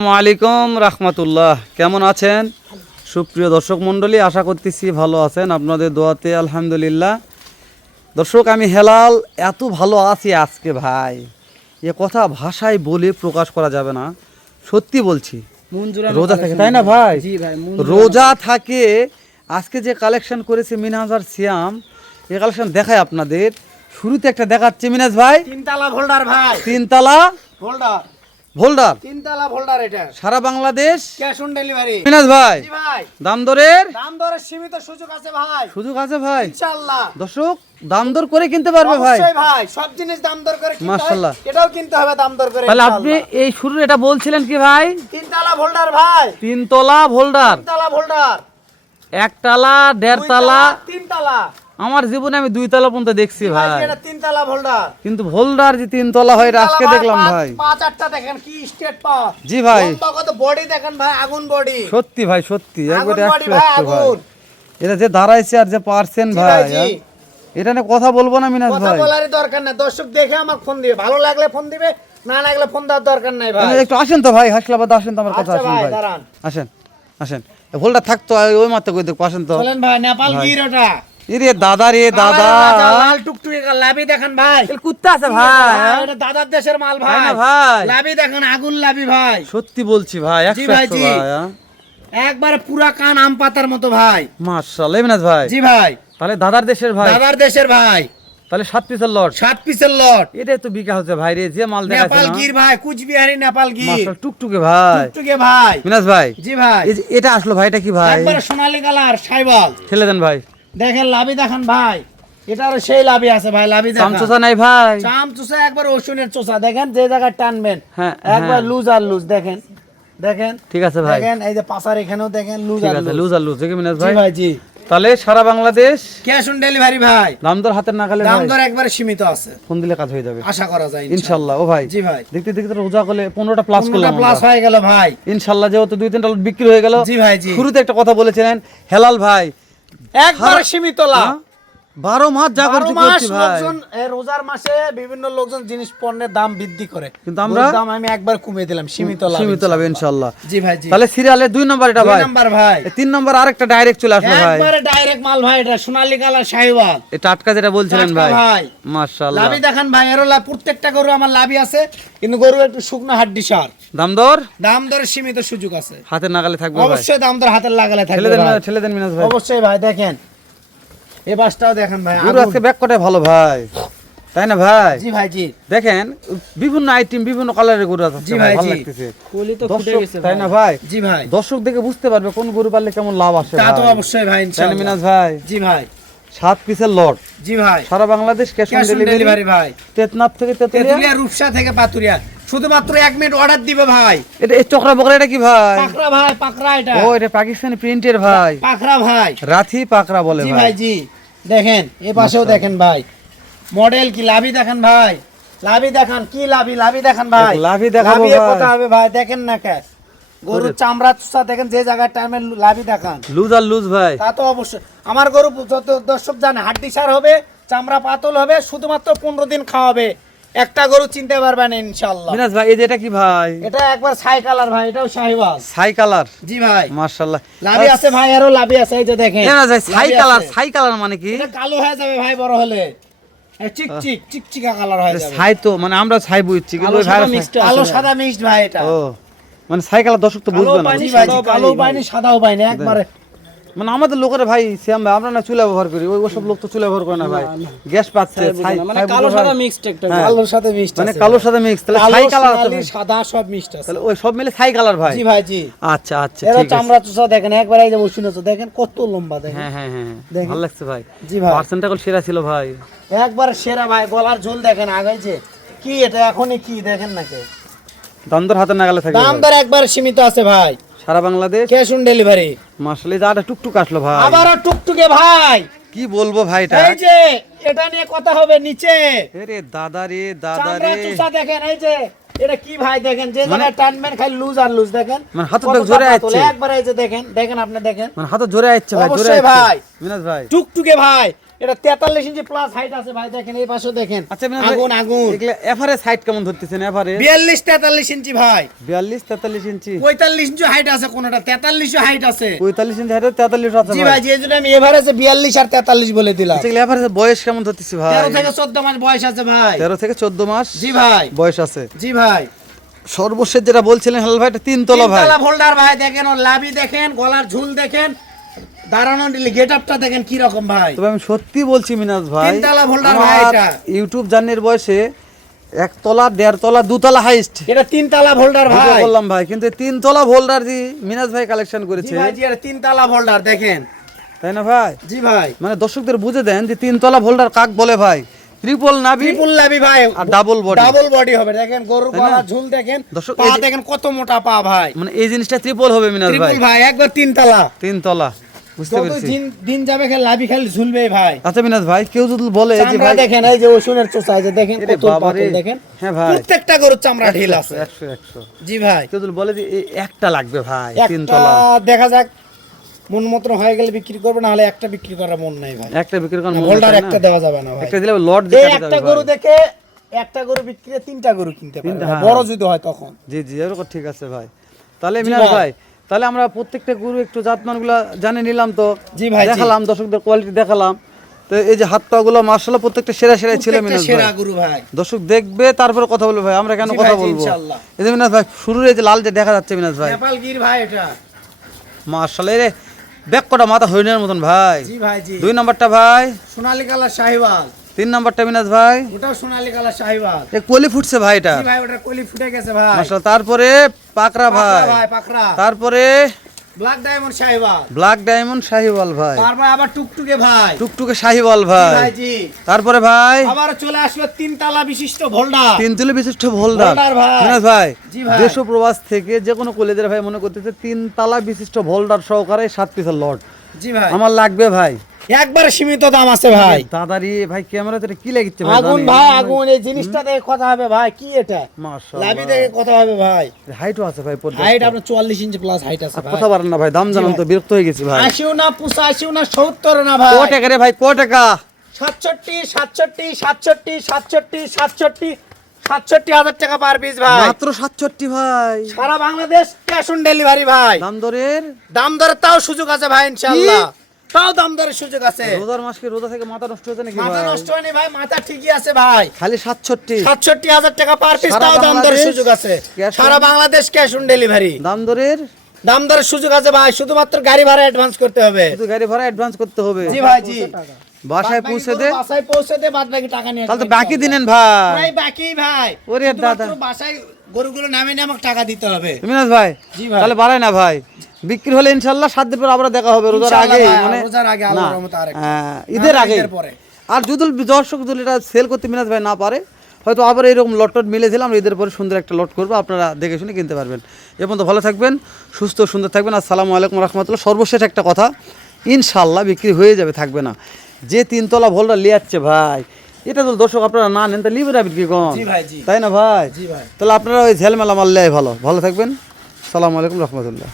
আসসালামু আলাইকুম রাহমাতুল্লাহ। কেমন আছেন সুপ্রিয় দর্শক মণ্ডলী? আশা করতেছি ভালো আছেন, আপনাদের দোয়াতে আলহামদুলিল্লাহ। দর্শক, আমি হেলাল এত ভালো আছি আজকে ভাই, এ কথা ভাষায় বলে প্রকাশ করা যাবে না। সত্যি বলছি, রোজা থাকে তাই না ভাই? রোজা থাকে। আজকে যে কালেকশন করেছে মিনহাজার সিয়াম, এই কালেকশন দেখায় আপনাদের। শুরুতে একটা দেখাচ্ছে মিনাজ ভাই, তিনতলা ভোল্ডার ভাই, তিনতলা ভোল্ডার, ভোল্ডার, তিনতলা ভোল্ডার। এটা সারা বাংলাদেশ ক্যাশ অন ডেলিভারি। মিনাজ ভাই, জি ভাই, দাম দরের সীমিত সুযোগ আছে ভাই, সুযোগ আছে ভাই ইনশাআল্লাহ। দর্শক, দাম দর করে কিনতে পারবে ভাই। অবশ্যই ভাই, সব জিনিস দাম দর করে কিনতে হয়, মাশাআল্লাহ। এটাও কিনতে হবে দাম দর করে। তাহলে আপনি এই শুরু এটা বলছিলেন কি ভাই? তিনতলা ভোল্ডার ভাই, তিনতলা ভোল্ডার, তিনতলা ভোল্ডার, একতলা, দেড়তলা, তিনতলা। আমার জীবনে আমি দুইতলা পর্যন্ত দেখছি ভাই, এটা তিনতলা ভোল্ডার। কিন্তু ভোল্ডার যে তিনতলা হয় এটা আজকে দেখলাম ভাই। পাঁচ আটটা দেখেন কি স্টেট পাওয়া। জি ভাই, কত বডি দেখেন ভাই, আগুন বডি। সত্যি ভাই, সত্যি একবারে আগুন body ভাই, 100 ভাই। আগুন। এটা যে দাঁড়াইছে আর যে পারছেন জি ভাই, জি। এটা নিয়ে কথা বলবো না মিনাজ কথা ভাই? বলারই দরকার নাই, দর্শক দেখে আমার ফোন দিবে, ভালো লাগলে ফোন দিবে, না লাগলে ফোন দেওয়ার দরকার নাই ভাই। একটু আসেন তো ভাই, হাসলাবাদ আসেন তো আমার কথা, আচ্ছা আসেন ভাই, ভাই, দাঁড়ান। আসেন আসেন। ভোল্ডার থাকতো ওই মাত্র কই দেখো, আসেন তো। চলেন ভাই, নেপাল ভাই। গির ওটা। রে দাদা, রে দাদা, লাল টুকটুকে লাভি দেখেন ভাই, কুত্তা আছে ভাই, এটা দাদার দেশের মাল তাই ভাই। না ভাই? লাভি দেখেন, আগুন লাভি ভাই, সত্যি বলছি ভাই, জি 100 ভাই, জি। ভাই। একবারে পুরা কান আম পাতার মতো ভাই। মাশাআল্লাহ মিনাজ ভাই, জি ভাই, তাহলে দাদার দেশের ভাই, দাদার দেশের ভাই, তাহলে 7 পিসের লট, 7 পিসের লট। এটাই তো বিকা হচ্ছে ভাই রে, যে মাল দেখাচ্ছে নেপাল না গির ভাই, কুচবিহারি নেপাল গির, মাশাআল্লাহ, টুকটুকে ভাই, টুকটুকে ভাই। মিনাজ ভাই, জি ভাই, এই যে এটা আসলো ভাই, এটা কি ভাই? একবারে সোনালী কালার সাইবাল। ঠেলে দেন ভাই, দেখেন লাভি দেখেন ভাই, এটারও সেই লাভি আছে ভাই, লাভি দেখেন। চামচোসা নাই ভাই? চাম চোষা একবার রসুনের চোষা দেখেন, যে জায়গায় টানবেন হ্যাঁ, একবার হ্যাঁ। লুজ আর লুজ দেখেন, দেখেন ঠিক আছে ভাই, দেখেন, এই যে পাশার এখানেও দেখেন লুজ ঠিক আর আছে, লুজ। লুজ আর লুজ দেখে মিনাজ জি ভাই। ভাই, জি। তাহলে সারা বাংলাদেশ ক্যাশ অন ডেলিভারি ভাই, দাম দর হাতের নাগালে দাম ভাই, দর একবারে সীমিত আছে, ফোন দিলে কাজ হয়ে যাবে আশা করা যায় ইনশাআল্লাহ। ও ভাই, জি ভাই, দেখতে দেখতে রোজা করলে 15টা প্লাস করলাম প্লাস আমরা। হয়ে গেল ভাই। ইনশাআল্লাহ, যেহেতু 2-3টা লট বিক্রি হয়ে গেল। জি ভাই, জি। শুরুতে একটা কথা বলেছিলেন হেলাল ভাই, একবারে সীমিত লাভ। 12 মাস যা 12 করছি মাস করছি ভাই, লোকজন এই রোজার মাসে বিভিন্ন লোকজন জিনিস পণ্যের দাম বৃদ্ধি করে, কিন্তু আমরা গরুর দাম আমি একবার কমিয়ে দিলাম, সীমিত লাভ, সীমিত লাভ ইনশাআল্লাহ। জি ভাই, জি। তাহলে সিরিয়ালে 2 নাম্বার এটা 2 ভাই, নাম্বার ভাই, 3 নাম্বার আরেকটা ডাইরেক্ট চলে আসলো ভাই, একবারে ডাইরেক্ট মাল ভাই, এটা সোনালী কালার শাহিওয়াল, এটা টাটকা যেটা বলছিলেন টাটকা ভাই, ভাই। মাশাআল্লাহ। লাভি দেখেন ভাই, এর লাভ, প্রত্যেকটা গরু আমার লাভি আছে, কিন্তু গরু একটু শুকনো হাড্ডি সার। দাম দর দাম দরের সীমিত সুযোগ আছে, হাতের নাগালে থাকবে ভাই। অবশ্যই দাম দর হাতের লাগালে ঠেলে থাকবে দেন ভাই। ঠেলে দেন মিনাজ ভাই, অবশ্যই ভাই, দেখেন এই বাসটাও দেখেন ভাই, গরু আগুন। আজকে ব্যাক কটাই ভালো ভাই, তাই না ভাই? জি ভাই, জি। দেখেন বিভিন্ন আইটেম, বিভিন্ন কালারের গরু আছে, জি ভাই, ভালো জি। লাগতেছে কলি তো ফুটে দর্শক, গেছে তাই না ভাই? জি ভাই, দর্শক দেখে বুঝতে পারবে কোন গরু পাললে কেমন লাভ আসে তা তো ভাই। অবশ্যই ভাই, তাই না ইনশাআল্লাহ। মিনাজ ভাই? জি ভাই, 7 পিসের লট, জি ভাই, সারা Bangladesh cash on cash on delivery delivery ভাই। তেতনাথ থেকে তেতুলিয়া। তেতুলিয়া, রূপসা থেকে পাতুরিয়া, শুধুমাত্র 1 মিনিট অর্ডার দিবে ভাই। এটা এই চক্রা বকরা এটা কি ভাই? পাকড়া ভাই, পাকড়া এটা। ও এটা পাকিস্তানি প্রিন্টের ভাই, পাকড়া ভাই, রাথি পাকড়া বলে জি ভাই। ভাই, জি। দেখেন এই পাশেও দেখেন ভাই, মডেল কি লাভি দেখেন ভাই, লাভি দেখান, কি লাভি, লাভি দেখান ভাই, লাভি দেখাবো লাভিয়ে ভাই। কথা হবে ভাই, দেখেন না কে গরুর চামড়া চুষা দেখেন, যে জায়গায় টাইমে লাভি দেখান, লুজ আর লুজ ভাই, তা তো অবশ্যই। আমার গরু যত দর্শক জানে হাড্ডি সার হবে, চামড়া পাতল হবে, শুধুমাত্র 15 দিন খাওয়াবে, একটা গরু চিনতে পারবেন ইনশাআল্লাহ। মিনাজ ভাই এই যে এটা কি ভাই? এটা একবার ছাই কালার ভাই, এটাও শাহিওয়াল। ছাই কালার, জি ভাই, মাশাআল্লাহ। লাভি আছে ভাই, আরো লাভি আছে, এই যে দেখেন মিনাজ ভাই ছাই লাভি কালার, আছে। ছাই কালার মানে কি? এটা কালো হয়ে যাবে ভাই বড় হলে, চিকচিকা কালার হয়ে যাবে। ছাই তো মানে আমরা ছাই বুঝছি, কিন্তু ওই ভাই কালো সাদা মিক্সড ভাই এটা। ও মানে ছাই কালার দর্শক তো বুঝবে না। জি ভাই, জি, কালো পাইনি সাদাও পাইনি, একবারে মানে আমাদের লোকেরা ভাই শ্যাম ভাই, আমরা না চুলা ব্যবহার করি, ওই ওসব লোক তো চুলা ব্যবহার করে না ভাই, গ্যাস পাচ্ছে, ছাই মানে কালো সাদা মিক্সড একটা হ্যাঁ। কালোর সাথে মিক্সড মানে আছে। কালোর সাথে মিক্স, তাহলে কালো, ছাই কালার আছে সোনালী, ভাই। সাদা সব মিক্সড আছে। তাহলে ওই সব মিলে ছাই কালার ভাই। জি ভাই, জি। আচ্ছা আচ্ছা এরা ঠিক আছে। চামড়া চুষা দেখেন, একবার এই যে বসুন আছে দেখেন, কত লম্বা দেখেন। হ্যাঁ হ্যাঁ হ্যাঁ দেখেন। ভালো লাগছে ভাই। জি ভাই, পার্সেন্টটা কল সেরা ছিল ভাই। একবার সেরা ভাই, গলার ঝোল দেখেন আগাইছে কি, এটা এখনই কি দেখেন নাকি, দাম দর হাতে নাগালে থাকে দাম ভাই। দর একবার সীমিত আছে ভাই, সারা বাংলাদেশ ক্যাশ অন ডেলিভারি। মাশাআল্লাহ, এই জায়গাটা টুকটুক আসলো ভাই, আবারও টুকটুকে ভাই, কি বলবো ভাই এটা। এই যে এটা নিয়ে কথা হবে নিচে, রে দাদা রে দাদা চামড়া রে, চুষা দেখেন, এই যে এটা কি ভাই দেখেন, যে জায়গায় টানবেন খালি লুজ আর লুজ দেখেন, মানে হাতে কতটা জোরে পাতল, আসছে। একবার এই যে দেখেন, দেখেন আপনি দেখেন, মানে হাতে জোরে আসছে ভাই, জোরে অবশ্যই আসছে ভাই। মিনাজ ভাই। টুকটুকে ভাই, এটা 43 ইঞ্চি প্লাস হাইট আছে ভাই, দেখেন এই পাশে দেখেন। আচ্ছা মিনাজ ভাই, আগুন আগুন। এগুলা এভারেজ হাইট কেমন ধরতেছেন? এভারেজ 42 43 ইঞ্চি ভাই, 42 43 ইঞ্চি, 45 ইঞ্চি হাইট আছে, কোনটা 43 হাইট আছে। 45 ইঞ্চি হাইট, 43 আছে জি ভাই। ভাই, যে জন্য আমি এভারেজে 42 আর 43 বলে দিলাম। আচ্ছা এগুলা এভারেজ বয়স কেমন ধরতেছি ভাই? 13 থেকে 14 মাস বয়স আছে ভাই। 13 থেকে 14 মাস জি ভাই, বয়স আছে। জি ভাই। সর্বশেষ যেটা বলছিলেন হেলাল ভাই, এটা 3 তলা ভাই। 3 তলা হোল্ডার ভাই, দেখেন ওর লাভি দেখেন, গলার ঝুল দেখেন, দাঁড়ানোর গেটআপটা দেখেন কি রকম ভাই। তবে আমি সত্যি বলছি মিনাজ ভাই, 3 তলা হোল্ডার ভাই আমার এটা। ইউটিউব জার্নির বয়সে 1 তলা 1.5 তলা 2 তলা হাইস্ট এটা 3 তলা হোল্ডার ভাই বললাম ভাই, কিন্তু 3 তলা ভোল্ডার জি মিনাজ ভাই কালেকশন জি করেছে, ভাই, জি এটা 3 তলা হোল্ডার দেখেন। তাই না ভাই? জি ভাই, মানে দর্শকদের বুঝে দেন যে 3 তলা ভোল্ডার কাক বলে ভাই। ট্রিপল নাভি ট্রিপল লাভি ভাই আর ডাবল বডি, ডাবল বডি হবে, দেখেন গরুর তাই না? গলার ঝুল দেখেন, দর্শক পা এই যে- দেখেন কত মোটা পা ভাই। মানে এই জিনিসটা ট্রিপল হবে মিনাজ ভাই। ট্রিপল ভাই একবার 3 তলা। 3 তলা, বুঝতে যত পেরেছি। দিন যাবে খালি লাভি খালি ঝুলবে ভাই। আচ্ছা মিনাজ ভাই, কেউ যদি বলে যে চামড়া ভাই দেখেন, এই যে ওষুনের চোষা, এই যে দেখেন এরে কত বাবা রে। পাতল দেখেন। হ্যাঁ ভাই, প্রত্যেকটা গরুর চামড়া ঢিল 100 আছে। 100 জি ভাই, কেউ যদি বলে যে এই একটা লাগবে ভাই 3 একটা তলা, দেখা যাক, মন মতন হয়ে গেলে বিক্রি করবে, না হলে একটা বিক্রি করার মন নাই ভাই। একটা বিক্রি করার মন হোল্ডার চায় না? একটা দেওয়া যাবে না ভাই। একটা দিলে লট এই দিতে একটা যাবে গরু ভাই। দেখে একটা গরু বিক্রি 3টা গরু কিনতে পারবে তিনটা, ভাই, হ্যাঁ। বড় যদি হয় তখন। জি জি, এরকম ঠিক আছে ভাই। তাহলে জি মিনাজ ভাই। ভাই, তাহলে আমরা প্রত্যেকটা গরু একটু জাতমানগুলো জানে নিলাম তো, জি ভাই, জি। দেখালাম দর্শকদের কোয়ালিটি দেখালাম। তো এই যে হাত পা গুলো মার্শাল্লাহ প্রত্যেকটা সেরা সেরা ছিল প্রত্যেকটা মিনাজ সেরা ভাই। গরু ভাই। দর্শক দেখবে তারপরে কথা বলবে ভাই, আমরা কেন জি কথা ভাই, জি, বলবো? ইনশাআল্লাহ। এই যে মিনাজ ভাই শুরুর এই যে লাল যে দেখা যাচ্ছে মিনাজ ভাই, নেপাল গির ভাই এটা। মার্শাল্লাহ রে ব্যাক কটা মাথা হরিণের মতন ভাই। জি ভাই, জি। 2 নম্বরটা ভাই, সোনালী কালার শাহিওয়াল। 3 নম্বরটা মিনাজ ভাই, ওটাও সোনালী কালার শাহিওয়াল। এ কলি ফুটছে ভাই এটা জি ভাই, ওটা কলি ফুটে গেছে ভাই। মার্শাল্লাহ। তারপরে পাকড়া ভাই, পাকড়া ভাই, পাকড়া। তারপরে black diamond Sahiwal. Black diamond Sahiwal ভাই, তারপর আবার টুকটুকে ভাই। টুকটুকে শাহিওয়াল জি ভাই, ভাই, জি। তারপরে ভাই আবার চলে আসলো 3 তলা বিশিষ্ট ভোল্ডার। 3 তুলে বিশিষ্ট ভোল্ডার ভোল্ডার ভাই। মিনাজ ভাই। জি ভাই। দেশ ও প্রবাস থেকে যে কোনো কলেজের ভাই মনে করতেছে 3 তালা বিশিষ্ট ভোল্ডার সহকারে 7 পিসের লট জি ভাই, আমার লাগবে ভাই। একবার সীমিত দাম আছে ভাই। দাদারি ভাই ক্যামেরাতে এটা কি লাগিচ্ছে ভাই? আগুন ভাই, আগুন। এই জিনিসটা দেখে কথা হবে ভাই, কি এটা মাশাআল্লাহ, লাভি দেখে কথা হবে ভাই। হাইটও আছে ভাই পর্যাপ্ত। হাইট আপনার 44 ইঞ্চি প্লাস হাইট আছে ভাই। কথা বলেন না ভাই, দাম জানান তো, বিরক্ত হয়ে গেছি ভাই। 80 না 85 না 70 না ভাই। কত টাকা রে ভাই, কত টাকা? 67 67 67 67 67 67,000 টাকা পার পিস ভাই। মাত্র 67 ভাই। সারা বাংলাদেশ ক্যাশ অন ডেলিভারি ভাই। দাম দরের দাম দরে তাও সুযোগ আছে ভাই ইনশাআল্লাহ। তাও দাম দরের সুযোগ আছে। রোজার মাসকে রোজা থেকে মাথা নষ্ট হচ্ছে নাকি মাথা ভাই? নষ্ট হয়নি ভাই, মাথা ঠিকই আছে ভাই। খালি 67 67,000 টাকা পার পিস, সারা তাও দাম দরের বাংলাদেশ সুযোগ আছে। cash on- সারা বাংলাদেশ ক্যাশ অন ডেলিভারি। দাম দরের দাম দরের সুযোগ আছে ভাই, শুধুমাত্র গাড়ি ভাড়া অ্যাডভান্স করতে হবে। শুধু গাড়ি ভাড়া অ্যাডভান্স করতে হবে। জি ভাই, জি। বাসায় পৌঁছে দে, বাসায় পৌঁছে দে, বাদ বাকি টাকা নিয়ে তাহলে তো আসবে বাকি ইনশাআল্লাহ। দিনেন ভাই। ভাই বাকি ভাই, ওরে শুধুমাত্র দাদা। বাসায় গরুগুলো নামে নিয়ে আমাকে টাকা দিতে হবে। মিনাজ ভাই, জি ভাই। তাহলে বাড়াই না ভাই, বিক্রি হলে ইনশাআল্লাহ 7 দিন পর আবার দেখা হবে রোজার ইনশাআল্লাহ আগে, ভাই, মানে রোজার আগে না, আল্লাহর রহমতে আরেকটা। হ্যাঁ, ঈদের না, আগে। ঈদের পরে। আর যদি দর্শক যদি এটা সেল করতে মিনাজ ভাই না পারে, হয়তো আবার এরকম লট টট মিলেছিলাম, ঈদের পরে সুন্দর একটা লট করবো, আপনারা দেখে শুনে কিনতে পারবেন। এ পর্যন্ত ভালো থাকবেন, সুস্থ সুন্দর থাকবেন। আসসালামু আলাইকুম রহমতুল্লাহ। সর্বশেষ একটা কথা, ইনশাআল্লাহ বিক্রি হয়ে যাবে, থাকবে না। যে 3 তলা ভোল্ডার লিয়াচ্ছে ভাই, এটা তো দর্শক আপনারা না নেন তা লিবে না বিক্রি কম, জি ভাই, জি। তাই না ভাই? জি ভাই। তাহলে আপনারা ওই ঝেলমেলা মারলে ভালো থাকবেন। আসসালামু আলাইকুম রহমতুল্লাহ।